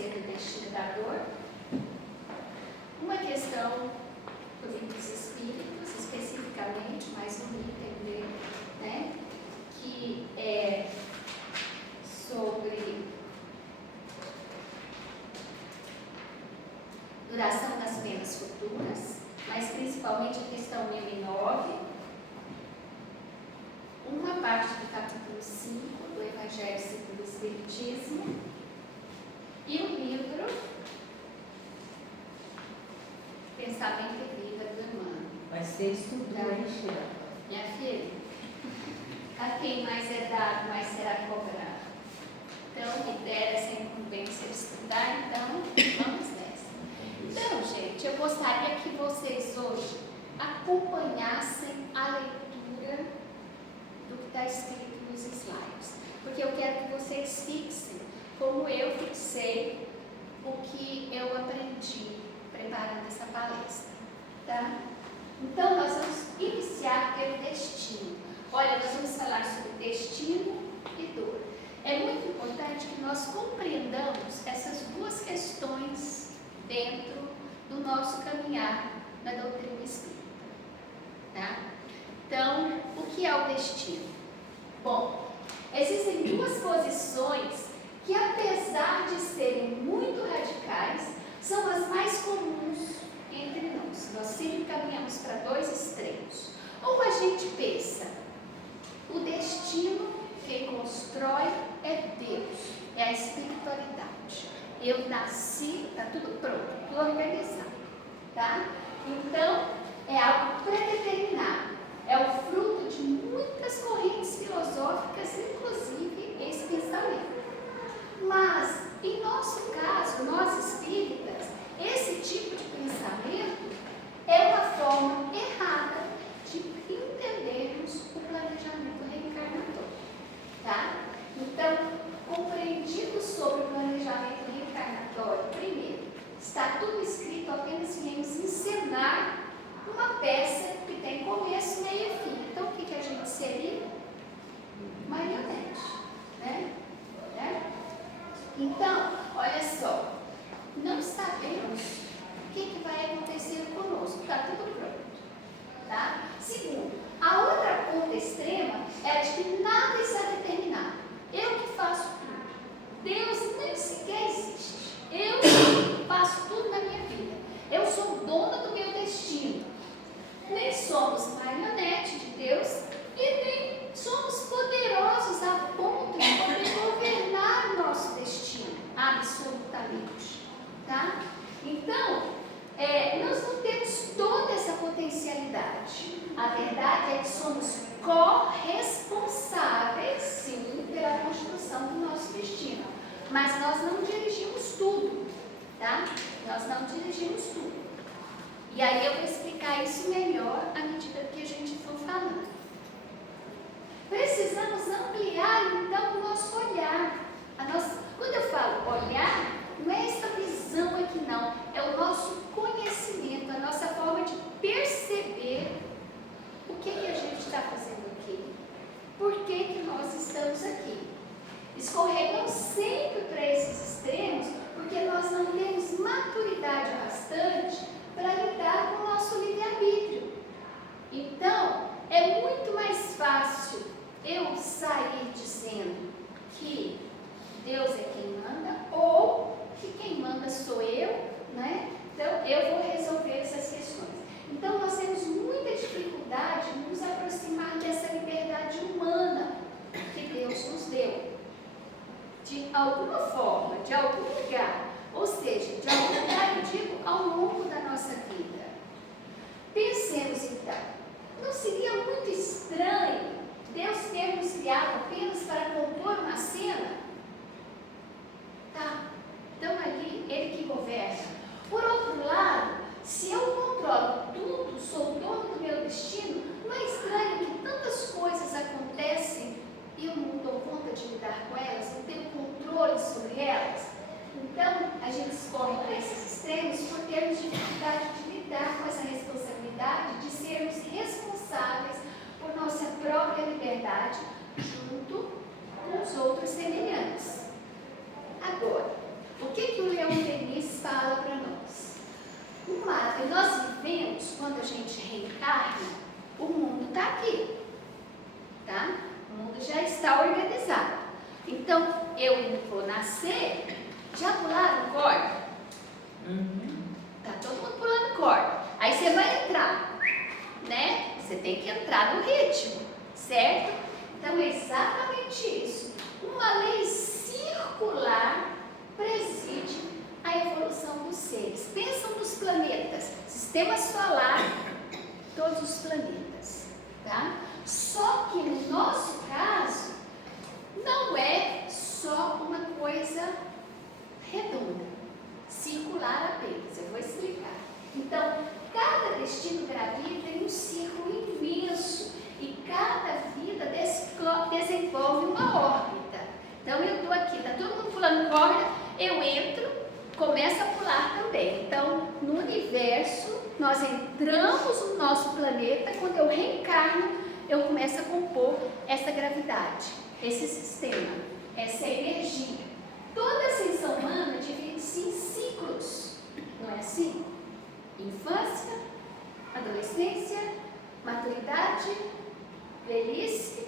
ser do destino da dor. Uma questão do livro dos Espíritos, especificamente, mais um item dele, né, que é sobre duração das penas futuras, mas principalmente a questão 1009, uma parte do capítulo 5 do Evangelho segundo o Espiritismo e o livro Pensamento e Vida do Emmanuel. Vai ser estudado, Sheila. Minha filha, a quem mais é dado, mais será cobrado. Então, me dera essa incumbência de estudar, então vamos nessa. Então, gente, eu gostaria que vocês hoje acompanhassem a leitura do que está escrito nos slides, porque eu quero que vocês fixem como eu fixei o que eu aprendi preparando essa palestra, tá? Então, nós vamos iniciar pelo destino. Olha, nós vamos falar sobre destino e dor. É muito importante que nós compreendamos essas duas questões dentro do nosso caminhar na doutrina espírita, tá? Então, o que é o destino? Bom, existem duas posições que, apesar de serem muito radicais, são as mais comuns entre nós. Nós sempre caminhamos para dois extremos. Ou a gente pensa, o destino, quem constrói é Deus, é a espiritualidade. Eu nasci, está tudo pronto, tudo organizado, tá? Então, é algo predeterminado. É o fruto de muitas correntes filosóficas, inclusive esse pensamento. Mas, em nosso caso, nós espíritas, esse tipo de pensamento é uma forma errada de entendermos o planejamento reencarnatório, tá? Então, compreendido sobre o planejamento reencarnatório, primeiro, está tudo escrito, apenas viemos encenar uma peça que tem começo, meio e fim. Então, o que a gente seria? Marionete, né? Então, olha só, não sabemos o que vai acontecer conosco, está tudo pronto, tá? Segundo, a outra ponta extrema é a de que nada está determinado. Eu que faço tudo. Deus nem sequer existe. Eu faço tudo na minha vida. Eu sou dona do meu destino. Nem somos marionete de Deus e nem somos poderosos a ponto de poder governar o nosso destino, absolutamente, tá? Então, nós não temos toda essa potencialidade. A verdade é que somos corresponsáveis, sim, pela construção do nosso destino, mas nós não dirigimos tudo, tá? Nós não dirigimos tudo. E aí eu vou explicar isso melhor à medida que a gente for falando. Precisamos ampliar, então, o nosso olhar. Quando eu falo olhar, não é essa visão aqui, não. É o nosso conhecimento, a nossa forma de perceber o que a gente está fazendo aqui. Por que nós estamos aqui? Escorregamos sempre para esses extremos, porque nós não temos maturidade bastante para lidar com o nosso livre-arbítrio. Então, é muito mais fácil eu sair dizendo que Deus é quem manda, ou que quem manda sou eu, né? Então, eu vou resolver essas questões. Então, nós temos muita dificuldade em nos aproximar dessa liberdade humana que Deus nos deu. De alguma forma, de algum lugar, ou seja, de algum lugar, eu digo, ao longo da nossa vida. Pensemos então, não seria muito estranho Deus ter nos criado apenas para compor uma cena? Tá, então ali, Ele que governa. Por outro lado, se eu controlo tudo, sou dono do meu destino, não é estranho que tantas coisas acontecem e eu não dou conta de lidar com elas, não tenho controle sobre elas? Então, a gente escorre para esses extremos por termos dificuldade de lidar com essa responsabilidade de sermos responsáveis por nossa própria liberdade junto fala para nós. Nós vivemos, quando a gente reencarna, o mundo está aqui, tá? O mundo já está organizado. Então, eu vou nascer, já pularam corda? Tá todo mundo pulando corda. Aí você vai entrar, né? Você tem que entrar no ritmo, certo? Então, é exatamente isso. Uma lei circular preside a evolução dos seres. Pensam nos planetas, sistema solar, todos os planetas, tá? Só que no nosso caso, não é só uma coisa redonda, circular apenas. Eu vou explicar. Então, cada destino gravita em um círculo imenso e cada vida desenvolve uma órbita. Então, eu estou aqui, está todo mundo pulando corda, eu entro, começo a pular também. Então, no universo, nós entramos no nosso planeta, quando eu reencarno, eu começo a compor essa gravidade, esse sistema, essa energia. Toda ascensão humana divide-se em ciclos, não é assim? Infância, adolescência, maturidade, velhice,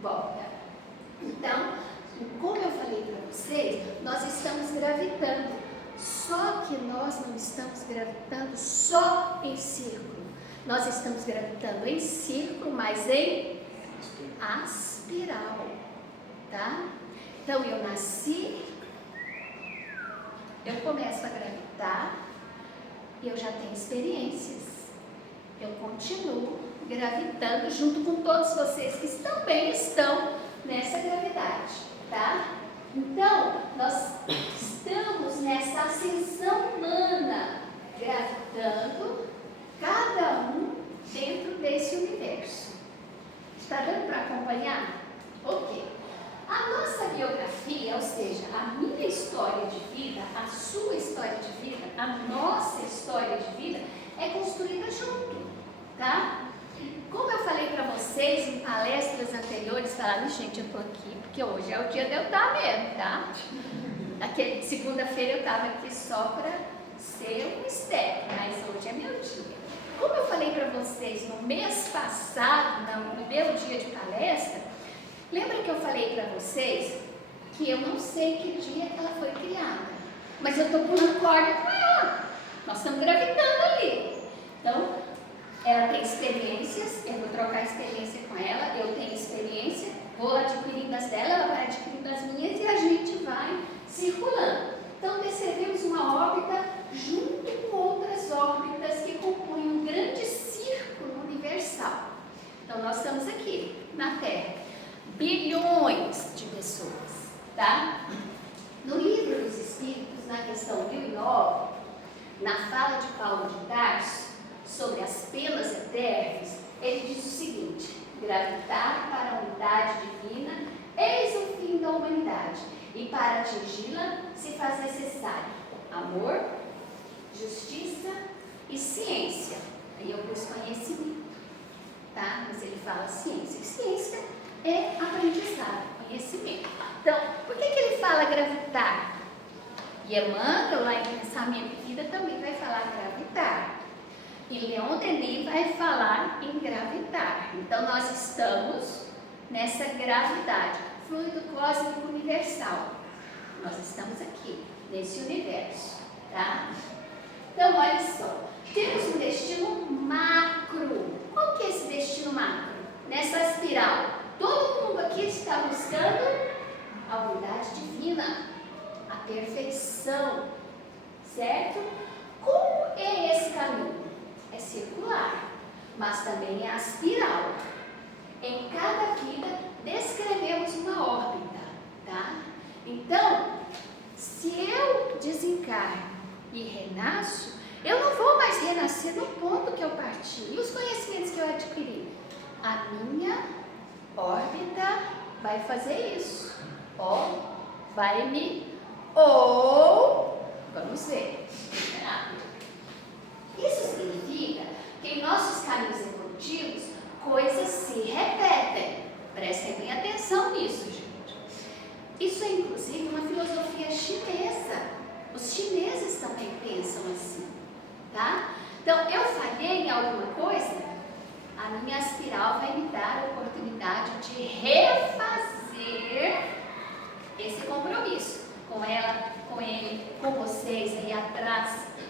volta. Então, como eu falei para vocês, nós estamos gravitando, só que nós não estamos gravitando só em círculo. Nós estamos gravitando em círculo, mas em espiral, tá? Então, eu nasci, eu começo a gravitar e eu já tenho experiências. Eu continuo gravitando junto com todos vocês que também estão nessa gravidade, tá? Então, nós estamos nessa ascensão humana, gravitando, cada um dentro desse universo. Está dando para acompanhar? Ok. A nossa biografia, ou seja, a minha história de vida, a sua história de vida, a nossa história de vida é construída junto, tá? Como eu falei para vocês em palestras anteriores, falaram, gente, eu tô aqui porque hoje é o dia de eu estar mesmo, tá? Segunda-feira eu estava aqui só para ser um step, mas hoje é meu dia. Como eu falei para vocês no mês passado, no meu dia de palestra, lembra que eu falei para vocês que eu não sei que dia que ela foi criada, mas eu estou pulando corda com ela. Nós estamos gravitando ali. Então, ela tem experiências, eu vou trocar experiência com ela, eu tenho experiência, vou adquirindo as dela, ela vai adquirindo as minhas e a gente vai circulando. Então, descrevemos uma órbita junto com outras órbitas que compõem um grande círculo universal. Então, nós estamos aqui na Terra, bilhões de pessoas, tá? No Livro dos Espíritos, na questão 1009, na fala de Paulo de Tarso, sobre as penas eternas, ele diz o seguinte: gravitar para a unidade divina, eis o fim da humanidade, e para atingi-la se faz necessário amor, justiça e ciência. Aí eu pus conhecimento, tá? Mas ele fala ciência. Ciência é aprendizado, conhecimento. Então, por que ele fala gravitar? E Emmanuel, lá em Pensamento e Vida, também vai falar gravitar. E Leon Denis vai falar em gravitar. Então, nós estamos nessa gravidade, fluido cósmico universal. Nós estamos aqui, nesse universo, tá? Então, olha só, temos um destino macro. Qual que é esse destino macro? Nessa espiral, todo mundo aqui está buscando a unidade divina, a perfeição, certo? Como é esse caminho? É circular, mas também é a espiral. Em cada vida descrevemos uma órbita, tá? Então, se eu desencarno e renasço, eu não vou mais renascer no ponto que eu parti. E os conhecimentos que eu adquiri? A minha órbita vai fazer isso. Vamos ver. Isso significa que em nossos caminhos evolutivos, coisas se repetem. Prestem bem atenção nisso, gente. Isso é, inclusive, uma filosofia chinesa. Os chineses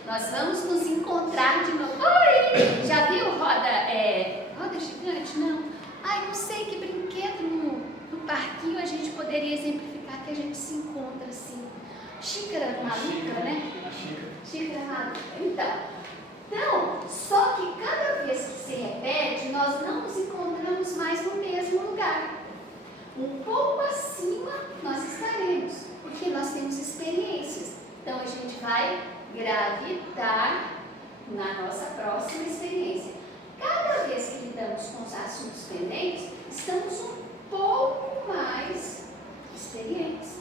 Nós vamos nos encontrar de novo. Oi! Já viu roda gigante? Não. Ai, não sei que brinquedo no parquinho a gente poderia exemplificar que a gente se encontra assim. Xícara maluca, né? Xícara maluca. Então, só que cada vez que se repete, nós não nos encontramos mais no mesmo lugar. Um pouco acima nós estaremos, porque nós temos experiências. Então, a gente vai gravitar na nossa próxima experiência. Cada vez que lidamos com os assuntos pendentes, estamos um pouco mais experientes,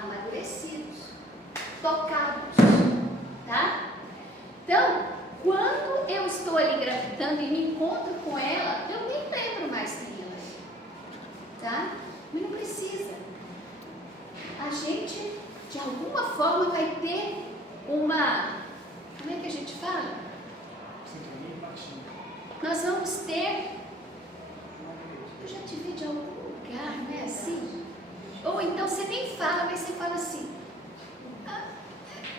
amadurecidos, tocados, tá? Então, quando eu estou ali gravitando e me encontro com ela, eu nem lembro mais quem ela é, tá? Mas não precisa. A gente, de alguma forma, vai ter uma... Como é que a gente fala? Nós vamos ter... Eu já te vi de algum lugar, né? Assim. Ou então você nem fala, mas você fala assim...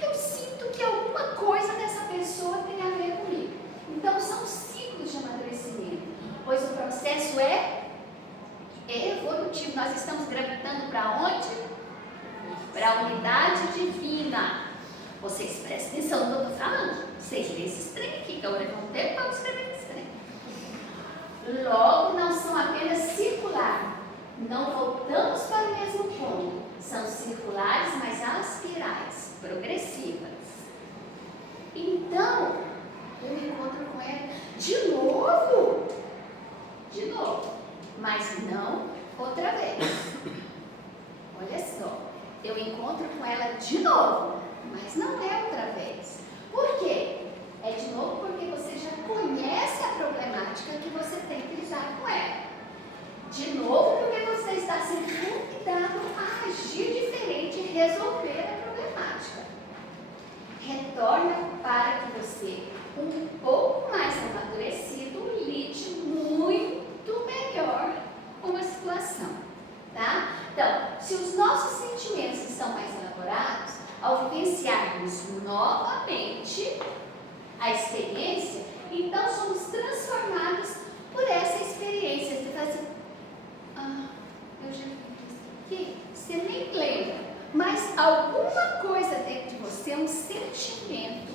Eu sinto que alguma coisa dessa pessoa tem a ver comigo. Então, são ciclos de amadurecimento. Pois o processo é evolutivo. Nós estamos gravitando para onde? Para a unidade divina. Vocês prestem atenção no que eu estou falando. Vocês lêem esse trem aqui, que eu levei um tempo para escrever esse trem. Logo, não são apenas circular. Não voltamos para o mesmo ponto. São circulares, mas aspirais, progressivas. Então, eu me encontro com ela de novo. De novo. Mas não outra vez. Olha só. Eu encontro com ela de novo. Mas não é outra vez. Por quê? É de novo porque você já conhece a problemática que você tem que lidar com ela. De novo porque você está sendo convidado a agir diferente e resolver a problemática. Retorna para que você, um pouco mais amadurecido, lide muito melhor com a situação, tá? Então, se os nossos sentimentos estão mais elaborados, ao vivenciarmos novamente a experiência, então somos transformados por essa experiência. Você faz assim, eu já vi isso aqui, você nem lembra, mas alguma coisa dentro de você, um sentimento,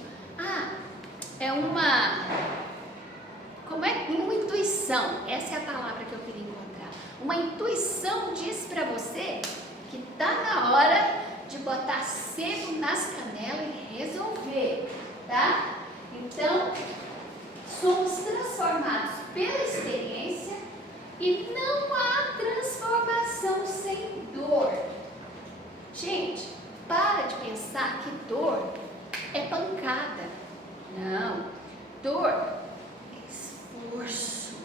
é uma intuição, essa é a palavra que eu queria encontrar. Uma intuição diz para você que está na hora de botar sebo nas canelas e resolver, tá? Então, somos transformados pela experiência e não há transformação sem dor. Gente, para de pensar que dor é pancada. Não, dor é esforço,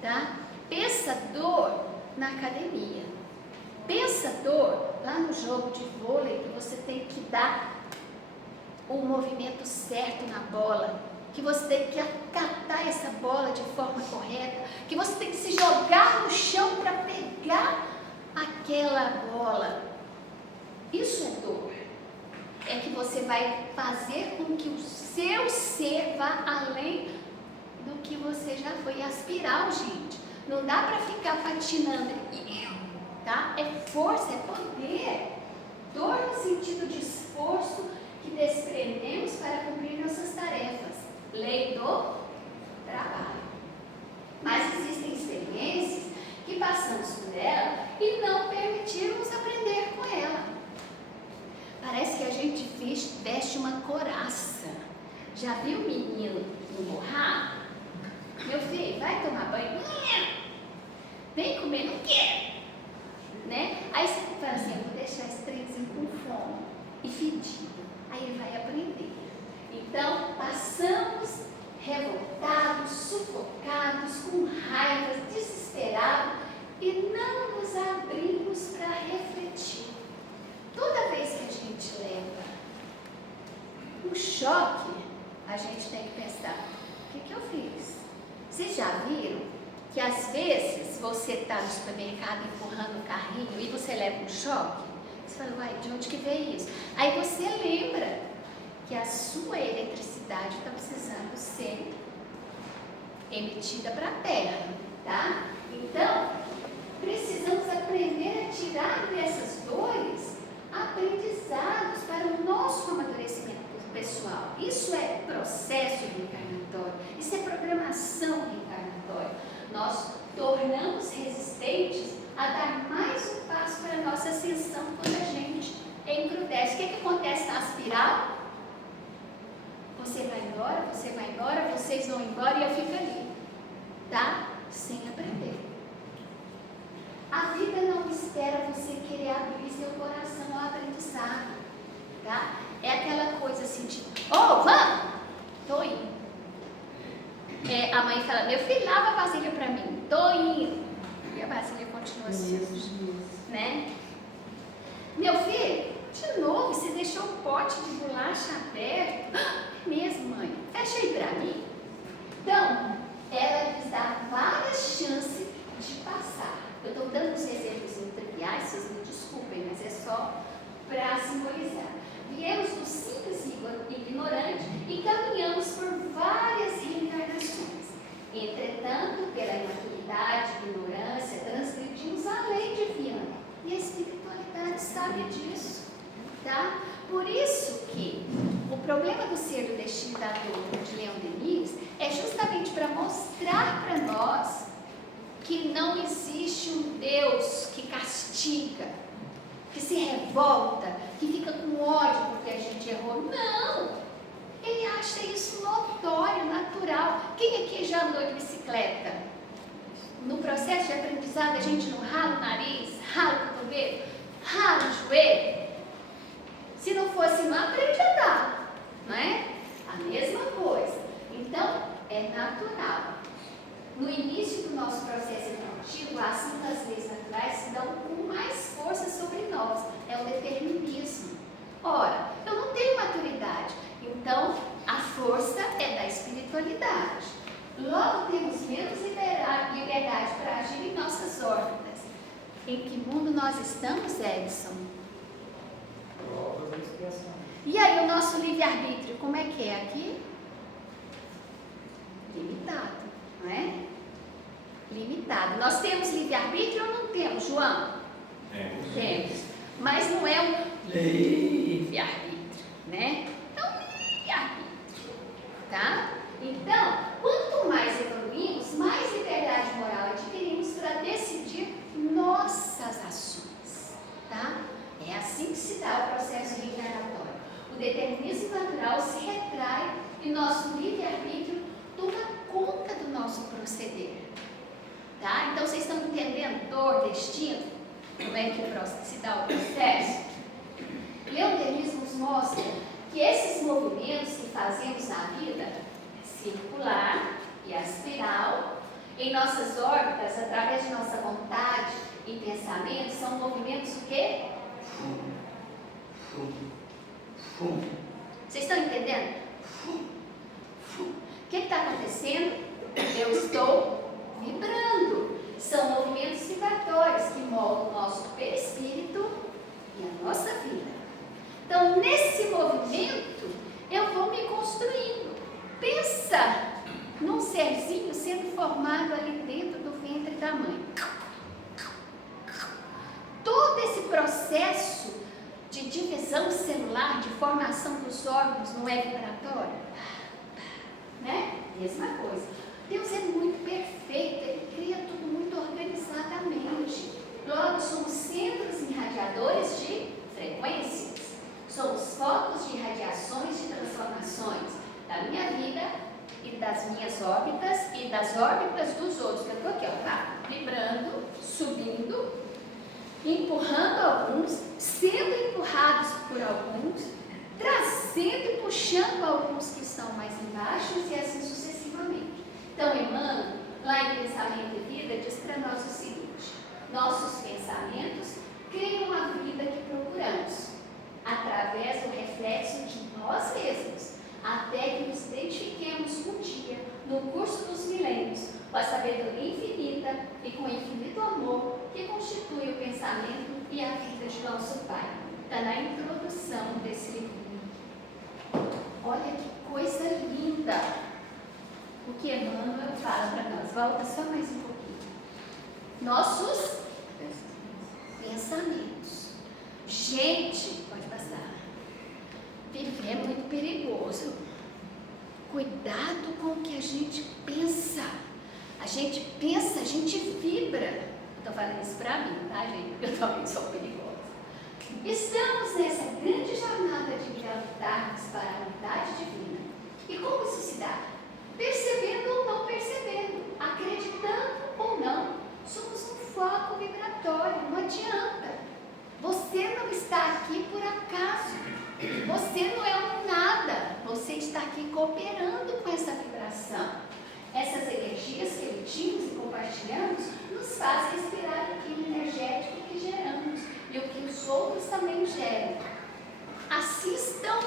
tá? Pensa dor na academia. Pensa dor lá no jogo de vôlei, que você tem que dar o movimento certo na bola, que você tem que acatar essa bola de forma correta, que você tem que se jogar no chão para pegar aquela bola. Isso é dor. É que você vai fazer com que o seu ser vá além do que você já foi. É aspiral, gente. Não dá para ficar patinando, tá? É força, é poder. Dor no sentido de esforço que desprendemos para cumprir nossas tarefas. Lei do trabalho. Mas existem experiências que passamos por ela e não permitimos aprender com ela. Parece que a gente veste uma couraça. Já viu o menino emborrar? Meu filho, vai tomar banho? Vem comer, não quer. Né? Aí você fala assim, eu vou deixar esse trenzinho com fome e fedido. Aí ele vai aprender. Então, passamos revoltados, sufocados, com raiva, desesperados e não nos abrimos para refletir. Toda vez que a gente leva um choque, a gente tem que pensar, o que eu fiz? Vocês já viram que às vezes você está no supermercado empurrando o carrinho e você leva um choque? Você fala, uai, de onde que veio isso? Aí você lembra que que a sua eletricidade está precisando ser emitida para a Terra, tá? Então, precisamos aprender a tirar dessas dores aprendizados para o nosso amadurecimento pessoal. Isso é processo reencarnatório, isso é programação reencarnatória. Nós tornamos resistentes a dar mais um passo para a nossa ascensão quando a gente encrudece. O que acontece na espiral? Você vai embora, vocês vão embora e eu fico ali, tá? Sem aprender. A vida não espera você querer abrir seu coração ao aprendizado, tá? É aquela coisa assim de, vamos! Tô indo. A mãe fala, meu filho, lava a vasilha pra mim, tô indo. E a vasilha continua suja, né? Meu filho, de novo, você deixou o pote de bolacha aberto. Mesmo, mãe, fecha aí pra mim. Então, ela lhes dá várias chances de passar. Eu estou dando uns exemplos triviais, vocês me desculpem, mas é só para simbolizar. Viemos do simples e ignorante e caminhamos por várias reencarnações. Entretanto, pela imaturidade e ignorância, transgredimos a lei divina. E a espiritualidade sabe disso, tá? Por isso que o problema do Ser do Destino da Dor, de Leon Denis, é justamente para mostrar para nós que não existe um Deus que castiga, que se revolta, que fica com ódio porque a gente errou. Não! Ele acha isso notório, natural. Quem aqui já andou de bicicleta? No processo de aprendizado, a gente não rala o nariz, rala o cotovelo, rala o joelho. Se não fosse não aprende a andar, não é? A mesma coisa. Então, é natural. No início do nosso processo evolutivo, a ação das leis naturais se dão com mais força sobre nós. É o determinismo. Ora, eu não tenho maturidade. Então, a força é da espiritualidade. Logo, temos menos liberdade para agir em nossas órbitas. Em que mundo nós estamos, Edson? Provas da expiação. E aí, o nosso livre-arbítrio, como é que é aqui? Limitado, não é? Limitado. Nós temos livre-arbítrio ou não temos, João? Temos. Mas não é um livre-arbítrio, né? É um livre-arbítrio, tá? Então, quanto mais evoluímos, mais liberdade moral adquirimos para decidir nossas ações, tá? É assim que se dá o processo reencarnatório. O determinismo natural se retrai e nosso livre-arbítrio toma conta do nosso proceder. Tá? Então, vocês estão entendendo dor, destino? Como é que se dá o processo? Leon Denis nos mostra que esses movimentos que fazemos na vida, circular e a espiral, em nossas órbitas, através de nossa vontade e pensamento, são movimentos o quê? Vocês estão entendendo? O que está acontecendo? Eu estou vibrando. São movimentos vibratórios que moldam o nosso perispírito e a nossa vida. Então, nesse movimento, eu vou me construindo. Pensa num serzinho sendo formado ali dentro do ventre da mãe. Todo esse processo de divisão celular, de formação dos órgãos, não é vibratório? Né? Mesma coisa. Deus é muito perfeito, Ele cria tudo muito organizadamente. Logo, somos centros irradiadores de frequências. Somos focos de radiações de transformações da minha vida e das minhas órbitas e das órbitas dos outros. Eu estou aqui, ó, tá? Vibrando, subindo, empurrando alguns, sendo empurrados por alguns, trazendo e puxando alguns que estão mais embaixo e assim sucessivamente. Então, Emmanuel, lá em Pensamento e Vida, diz para nós o seguinte: nossos pensamentos criam a vida que procuramos, através do reflexo de nós mesmos, até que nos identifiquemos um dia, no curso dos milênios, com a sabedoria infinita e com o infinito amor que constitui o pensamento e a vida de nosso Pai. Está na introdução desse livro. volta só mais um pouquinho. Nossos pensamentos. Gente, pode passar. Viver é muito perigoso. Cuidado com o que a gente pensa. A gente pensa, a gente vibra. Estou falando isso para mim, tá, gente? Porque eu também sou perigosa. Estamos nessa grande jornada de levantarmos para a unidade divina. E como isso se dá? Percebendo ou não percebendo, acreditando ou não, somos um foco vibratório, não adianta. Você não está aqui por acaso, você não é um nada, você está aqui cooperando com essa vibração. Essas energias que emitimos e compartilhamos nos fazem respirar o químico energético que geramos e o que os outros também geram. Assistam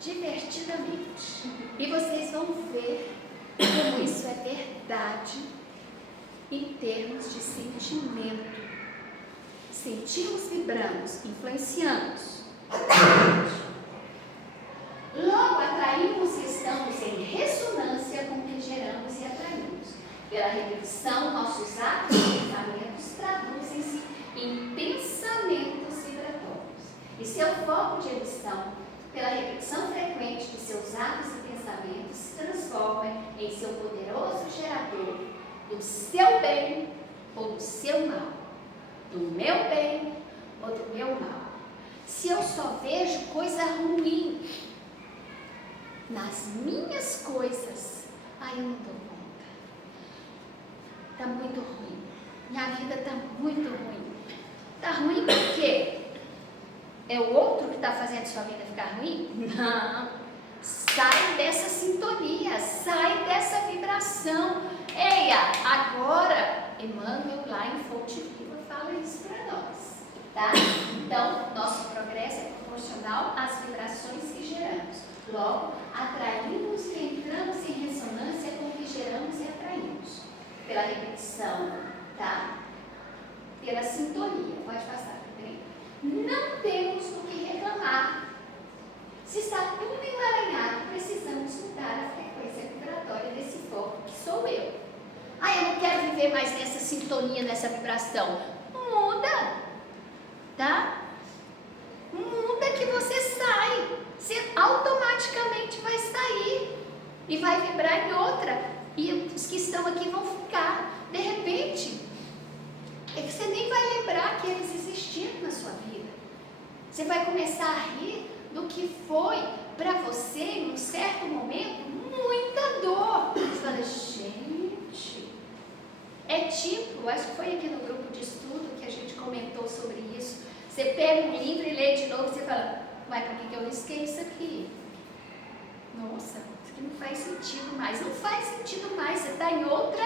divertidamente e vocês vão ver como isso é verdade em termos de sentimento. Sentimos, vibramos, influenciamos. Logo atraímos e estamos em ressonância com o que geramos e atraímos. Pela repetição, nossos atos e pensamentos traduzem-se em pensamentos vibratórios. E seu foco de emissão, pela repetição frequente de seus atos e pensamentos, se transforma em seu poderoso gerador do seu bem ou do seu mal, do meu bem ou do meu mal. Se eu só vejo coisa ruim nas minhas coisas, eu não dou conta. Está muito ruim. Minha vida está muito ruim. Está ruim por quê? É o outro que está fazendo sua vida ficar ruim? Não. Sai dessa sintonia, sai dessa vibração. Eia, agora, Emmanuel lá em Fonte Viva fala isso para nós, tá? Então, nosso progresso é proporcional às vibrações que geramos. Logo, atraímos e entramos em ressonância com o que geramos e atraímos. Pela repetição, tá? Pela sintonia. Pode passar, bem? Não temos do que reclamar. Se está tudo emaranhado, precisamos mudar a frequência vibratória desse foco que sou eu. Eu não quero viver mais nessa sintonia, nessa vibração. Muda, tá? Muda que você sai. Você automaticamente vai sair e vai vibrar em outra. E os que estão aqui vão ficar. De repente, você nem vai lembrar que eles existiram na sua vida. Você vai começar a rir do que foi para você, em um certo momento, muita dor. Você fala, gente, é tipo, acho que foi aqui no grupo de estudo que a gente comentou sobre isso. Você pega um livro e lê de novo, você fala, para que eu risquei isso aqui? Nossa, isso aqui não faz sentido mais. Não faz sentido mais, você está em outra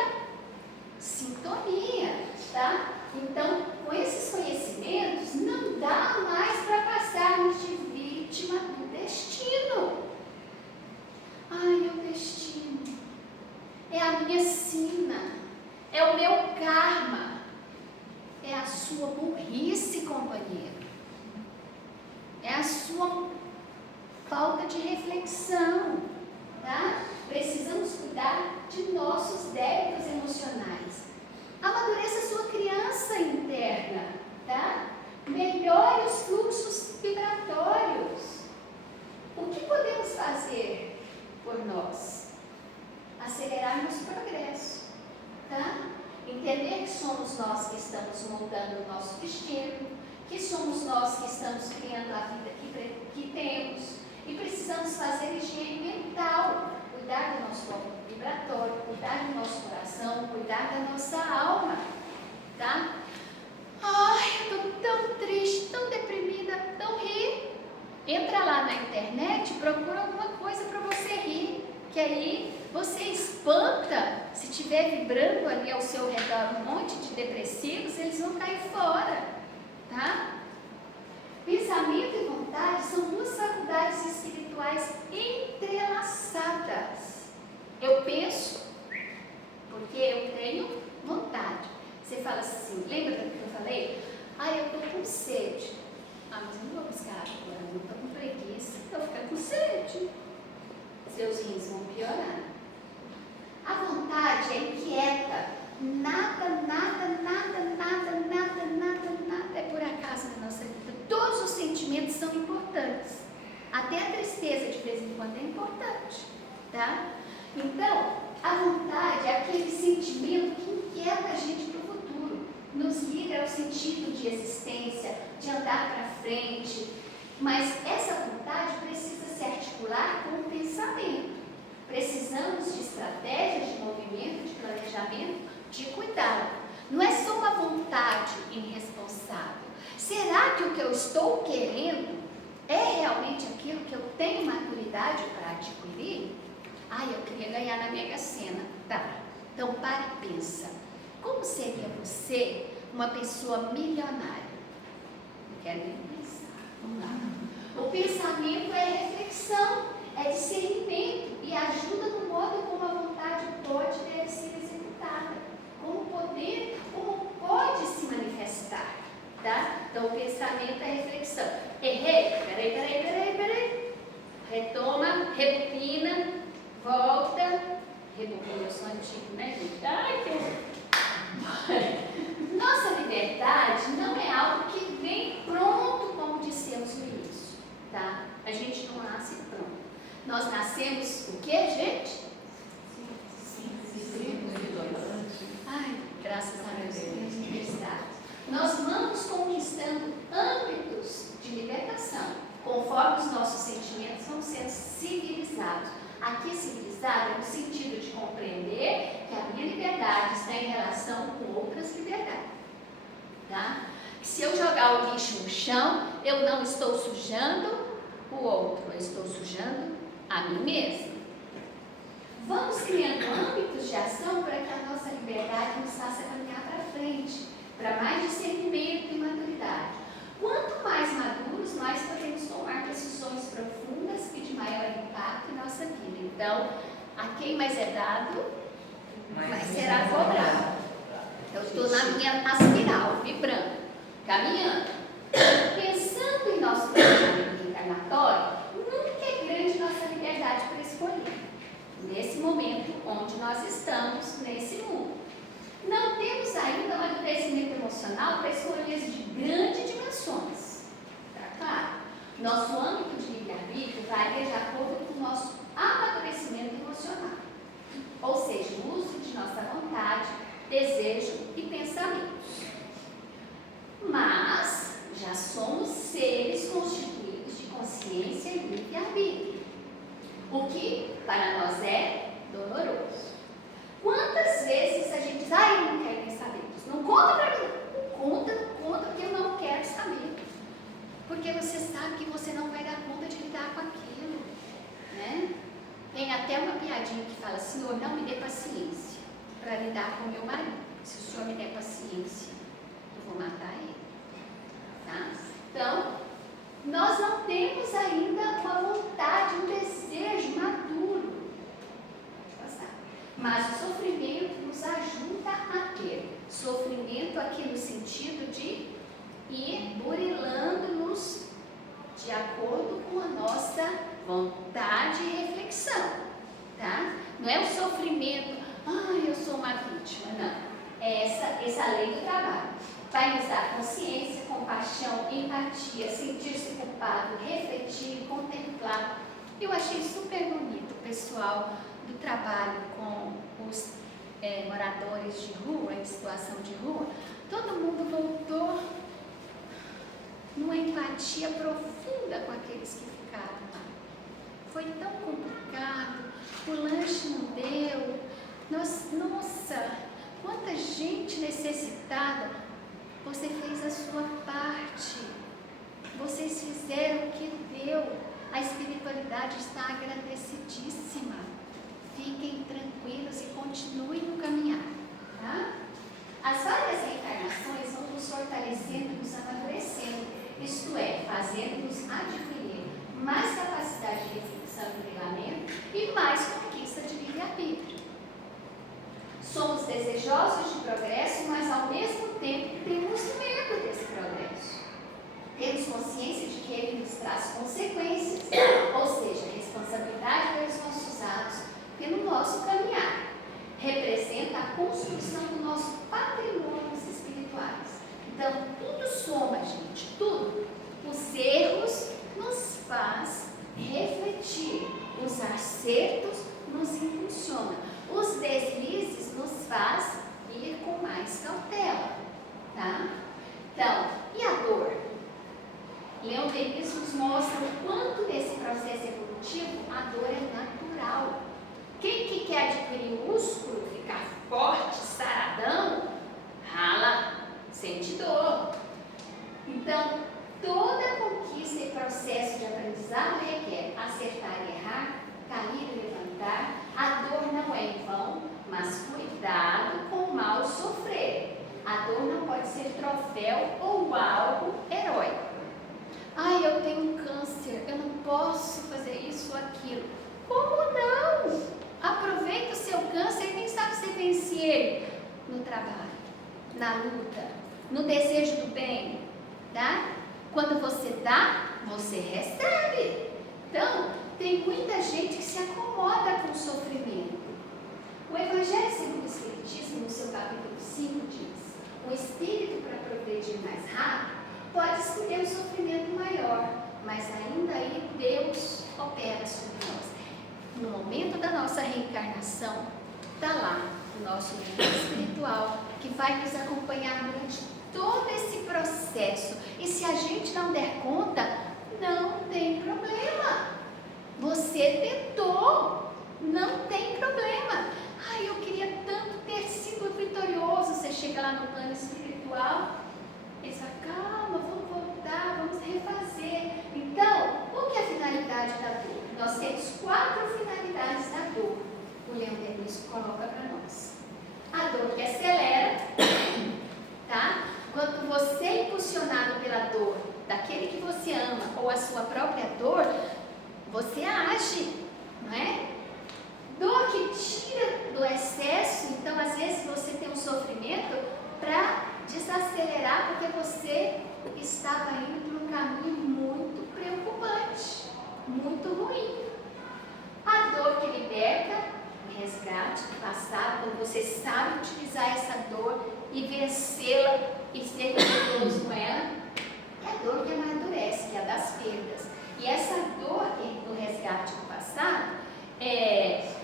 sintonia, tá? Então, com esses conhecimentos, não dá mais para passarmos de vítima do destino. Meu destino é a minha sina, é o meu karma, é a sua burrice, companheiro. É a sua falta de reflexão, tá? Precisamos cuidar de nossos débitos emocionais. Amadureça a sua criança interna, tá? Melhore os fluxos vibratórios. O que podemos fazer por nós? Acelerar nosso progresso, tá? Entender que somos nós que estamos moldando o nosso destino, que somos nós que estamos criando a vida que temos e precisamos fazer higiene mental, cuidar do nosso corpo vibratório, cuidar do nosso coração, cuidar da nossa alma, tá? Eu estou tão triste, tão deprimida, tão rir. Entra lá na internet, procura alguma coisa para você rir, que aí você espanta, se estiver vibrando ali ao seu redor um monte de depressivos, eles vão cair fora, tá? Pensamento e vontade são duas faculdades espirituais entrelaçadas. Eu penso porque eu tenho vontade. Você fala assim, lembra do que eu falei? Eu estou com sede. Mas eu não vou buscar água, eu estou com preguiça. Eu vou ficar com sede. Seus rins vão piorar. A vontade é inquieta. Nada, nada, nada, nada, nada, nada, nada é por acaso na nossa vida. Todos os sentimentos são importantes. Até a tristeza de vez em quando é importante, tá? Então, a vontade é aquele sentimento que inquieta a gente para o futuro, nos liga ao sentido de existência, de andar para frente. Mas essa vontade precisa se articular com o pensamento. Precisamos de estratégias de movimento, de planejamento, de cuidado. Não é só uma vontade irresponsável. Será que o que eu estou querendo é realmente aquilo que eu tenho maturidade para adquirir? Eu queria ganhar na Mega Sena. Tá, então para e pensa. Como seria você uma pessoa milionária? Não quero nem pensar. Vamos lá. O pensamento é reflexão, é discernimento e ajuda no modo como a vontade pode e deve ser executada. Como pode se manifestar, tá? Então, o pensamento é reflexão. Errei, peraí. Retoma, rebobina, volta. Rebobina, eu sou antigo, né, gente? Ai, que... Nossa liberdade não é algo que vem pronto, como dissemos no início, tá? A gente não nasce pronto. Nós nascemos o quê, gente? Ai, graças a Deus, temos diversidade. Nós vamos conquistando âmbitos de libertação, conforme os nossos sentimentos vão sendo civilizados. Aqui, civilizado é no sentido de compreender que a minha liberdade está em relação com outras liberdades, tá? Se eu jogar o lixo no chão, eu não estou sujando o outro, eu estou sujando a mim mesma. Vamos criando âmbitos de ação para que a nossa liberdade nos faça caminhar para frente, para mais discernimento e maturidade. Quanto mais maduros, mais podemos tomar decisões profundas e de maior impacto em nossa vida. Então, a quem mais é dado, mais será cobrado. Eu estou na minha aspiral, vibrando, caminhando, pensando em nosso planejamento encarnatório. Nunca é grande nossa liberdade para escolher, nesse momento onde nós estamos nesse mundo. Não temos ainda um amadurecimento emocional para escolhas de grandes dimensões. Tá claro? Nosso âmbito de livre-arbítrio varia de acordo com o nosso amadurecimento emocional. Ou seja, o uso de nossa vontade, desejo e pensamentos. Mas já somos seres constituídos de consciência e livre-arbítrio, o que para nós é doloroso. Quantas vezes a gente diz, eu não quero nem saber disso, não conta para mim, não conta porque eu não quero saber, porque você sabe que você não vai dar conta de lidar com aquilo, né? Tem até uma piadinha que fala, Senhor, não me dê paciência para lidar com meu marido, se o Senhor me der paciência, eu vou matar ele, tá? Então, nós não temos ainda uma vontade, um desejo maduro, mas o sofrimento nos ajuda a ter. Sofrimento aqui no sentido de ir burilando-nos de acordo com a nossa vontade e reflexão, tá? Não é o sofrimento, eu sou uma vítima, não. É essa lei do trabalho. Vai nos dar consciência, compaixão, empatia, sentir-se culpado, refletir, contemplar. Eu achei super bonito o pessoal do trabalho com os moradores de rua, em situação de rua. Todo mundo voltou numa empatia profunda com aqueles que ficaram lá. Foi tão complicado, o lanche não deu. Nossa, quanta gente necessitada. Você fez a sua parte. Vocês fizeram o que deu. A espiritualidade está agradecidíssima. Fiquem tranquilos e continuem no caminhar, tá? As várias reencarnações vão nos fortalecendo e nos amadurecendo, isto é, fazendo-nos adquirir mais capacidade de reflexão e treinamento e mais conquista de livre-arbítrio. Somos desejosos de progresso, mas ao mesmo tempo temos medo desse progresso. Temos consciência de que ele nos traz consequências, ou seja, responsabilidade pelos nossos atos, pelo nosso caminhar. Representa a acertos nos impulsiona. Os deslizes nos faz ir com mais cautela, tá? Então, e a dor? Leon Denis nos mostra o quanto nesse processo evolutivo a dor é natural. Quem que quer adquirir músculo, ficar forte, saradão, rala, sente dor. Então, toda conquista e processo de aprendizado requer acertar e errar, cair e levantar. A dor não é em vão, mas cuidado com o mal sofrer. A dor não pode ser troféu ou algo heróico. Ai, eu tenho câncer, eu não posso fazer isso ou aquilo. Como não? Aproveita o seu câncer e quem sabe você vence ele no trabalho, na luta, no desejo do bem, tá? Quando você dá, você recebe. Então, tem muita gente que se acomoda com o sofrimento. O Evangelho segundo o Espiritismo, no seu capítulo 5, diz: o espírito, para progredir mais rápido, pode escolher um sofrimento maior, mas ainda aí Deus opera sobre nós. No momento da nossa reencarnação, está lá o nosso guia espiritual, que vai nos acompanhar durante todo esse processo. E se a gente não der conta, não tem problema. Você tentou, não tem problema. Ai, eu queria tanto ter sido vitorioso. Você chega lá no plano espiritual, pensa, calma, vamos voltar, vamos refazer. Então, qual que é a finalidade da dor? Nós temos 4 finalidades da dor. O Leon Denis coloca para nós. A dor que acelera, tá? Quando você é impulsionado pela dor daquele que você ama ou a sua própria dor, você age, não é? Dor que tira do excesso, então às vezes você tem um sofrimento para desacelerar porque você estava indo por um caminho muito preocupante, muito ruim. A dor que liberta, o resgate do passado, quando você sabe utilizar essa dor e vencê-la e ser vitorioso com ela, é a dor que amadurece, que é a das perdas. E essa dor do resgate do passado,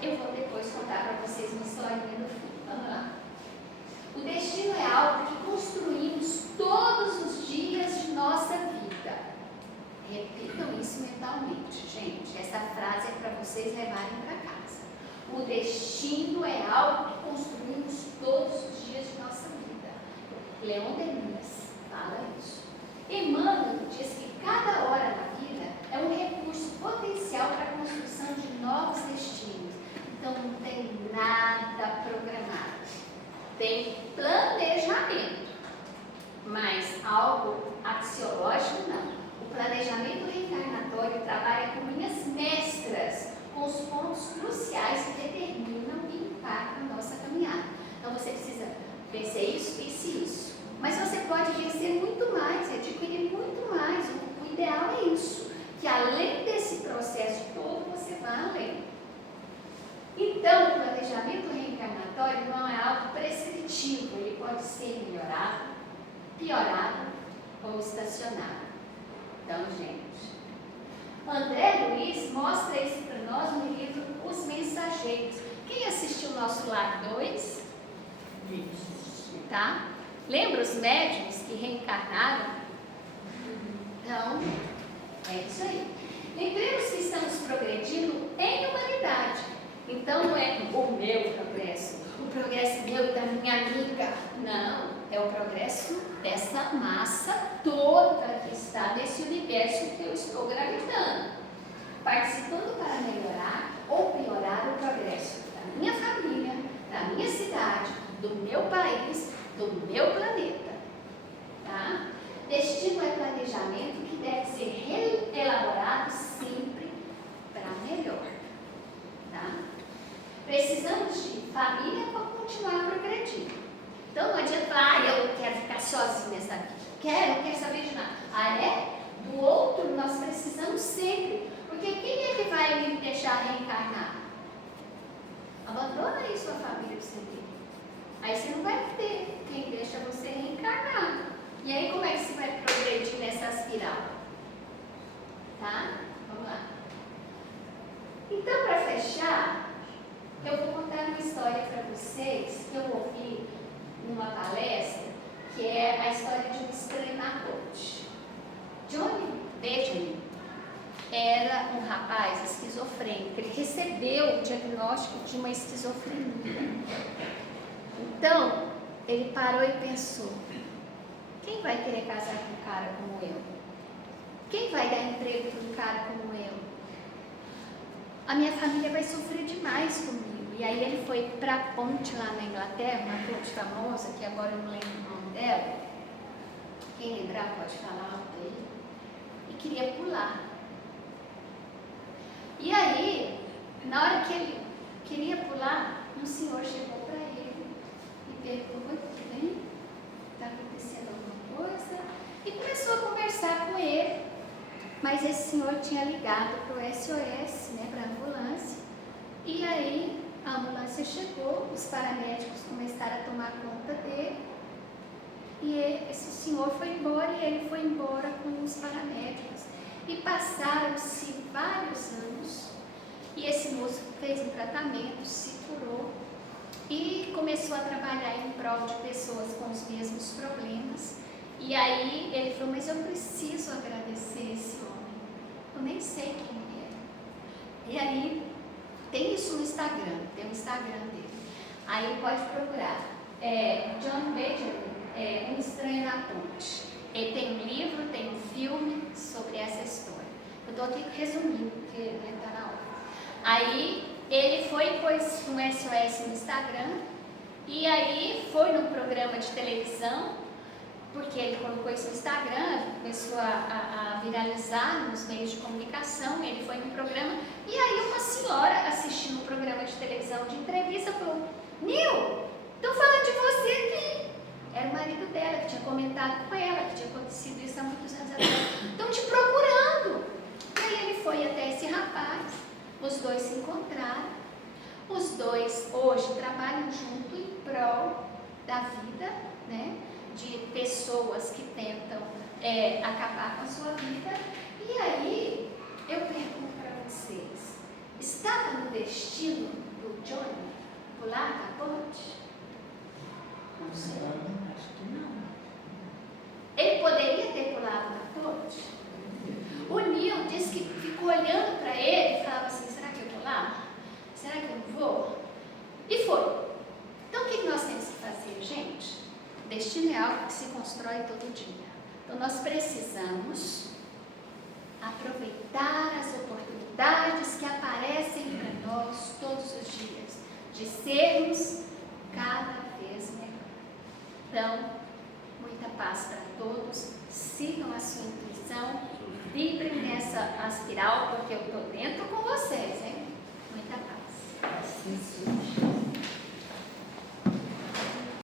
eu vou depois contar para vocês uma historinha do fim. Vamos lá. O destino é algo que construímos todos os dias de nossa vida. Repitam isso mentalmente, gente. Essa frase é para vocês levarem para casa. O destino é algo que construímos todos os dias de nossa vida. Leon Denis fala isso. Emmanuel diz que cada hora na vida é um recurso potencial para a construção de novos destinos. Então não tem nada programado. Tem planejamento, mas algo axiológico não. O planejamento reencarnatório trabalha com linhas mestras, com os pontos cruciais que determinam e impactam a nossa caminhada. Então você precisa vencer isso, isso. Mas você pode vencer muito mais, adquirir muito mais. O ideal é isso, que além desse processo todo, você vá além. Então, o planejamento reencarnatório não é algo prescritivo, ele pode ser melhorado, piorado ou estacionado. Então, gente, André Luiz mostra isso para nós no livro Os Mensageiros. Quem assistiu o nosso Lar 2? Tá? Lembra os médiuns que reencarnaram? Então, é isso aí. Lembremos que estamos progredindo em humanidade. Então não é o meu progresso, o progresso meu e da minha amiga. Não, é o progresso dessa massa toda que está nesse universo que eu estou gravitando, participando para melhorar ou piorar o progresso da minha família, da minha cidade, do meu país, do meu planeta. Tá? Destino é planejamento que deve ser reelaborado sempre para melhor. Tá? Precisamos de família para continuar progredindo. Então não adianta falar, eu não quero ficar sozinha nessa vida. Não quero saber de nada. Do outro nós precisamos sempre. Porque quem é que vai me deixar reencarnar? Abandona aí sua família para você ver. Aí você não vai ter quem deixa você reencarnar. E aí como é que você vai progredir nessa espiral? Tá? Vamos lá. Então, para deixar, eu vou contar uma história para vocês que eu ouvi numa palestra, que é a história de um estranho na corte. Johnny Benjamin era um rapaz esquizofrênico. Ele recebeu o diagnóstico de uma esquizofrenia. Então, ele parou e pensou: quem vai querer casar com um cara como eu? Quem vai dar emprego para um cara como eu? A minha família vai sofrer demais comigo. E aí ele foi para a ponte lá na Inglaterra, uma ponte famosa, que agora eu não lembro o nome dela. Quem lembrar pode falar alto aí. E queria pular. E aí, na hora que ele queria pular, um senhor chegou para ele e perguntou: bem, está acontecendo alguma coisa? E começou a conversar com ele. Mas esse senhor tinha ligado para o SOS, né, para a ambulância. E aí a ambulância chegou, os paramédicos começaram a tomar conta dele. E esse senhor foi embora e ele foi embora com os paramédicos. E passaram-se vários anos. E esse moço fez um tratamento, se curou. E começou a trabalhar em prol de pessoas com os mesmos problemas. E aí ele falou: mas eu preciso agradecer esse homem. Eu nem sei quem é. E aí, tem isso no Instagram, tem o Instagram dele. Aí pode procurar. John Benjamin, Um Estranho na Ponte. Ele tem um livro, tem um filme sobre essa história. Eu estou aqui resumindo, porque ele está na hora. Aí, ele foi, pôs um SOS no Instagram. E aí, foi num programa de televisão, porque ele colocou isso no Instagram, começou a viralizar nos meios de comunicação. Ele foi no programa, e aí uma senhora assistindo um programa de televisão de entrevista falou: Nil, estão falando de você aqui. Era o marido dela, que tinha comentado com ela, que tinha acontecido isso há muitos anos atrás. Estão te procurando. E aí ele foi até esse rapaz, os dois se encontraram. Os dois hoje trabalham junto em prol da vida, né, de pessoas que tentam acabar com a sua vida. E aí, eu pergunto para vocês: estava no destino do Johnny pular da ponte? Não sei. Acho que não. Ele poderia ter pulado da ponte? O Neil disse que ficou olhando para ele e falava assim: será que eu vou lá? Será que eu não vou? E foi. Então, o que nós temos que fazer, gente? Destino é algo que se constrói todo dia. Então, nós precisamos aproveitar as oportunidades que aparecem para nós todos os dias, de sermos cada vez melhor. Então, muita paz para todos. Sigam a sua intuição, vibrem nessa espiral, porque eu estou dentro com vocês, hein? Muita paz. Sim, sim.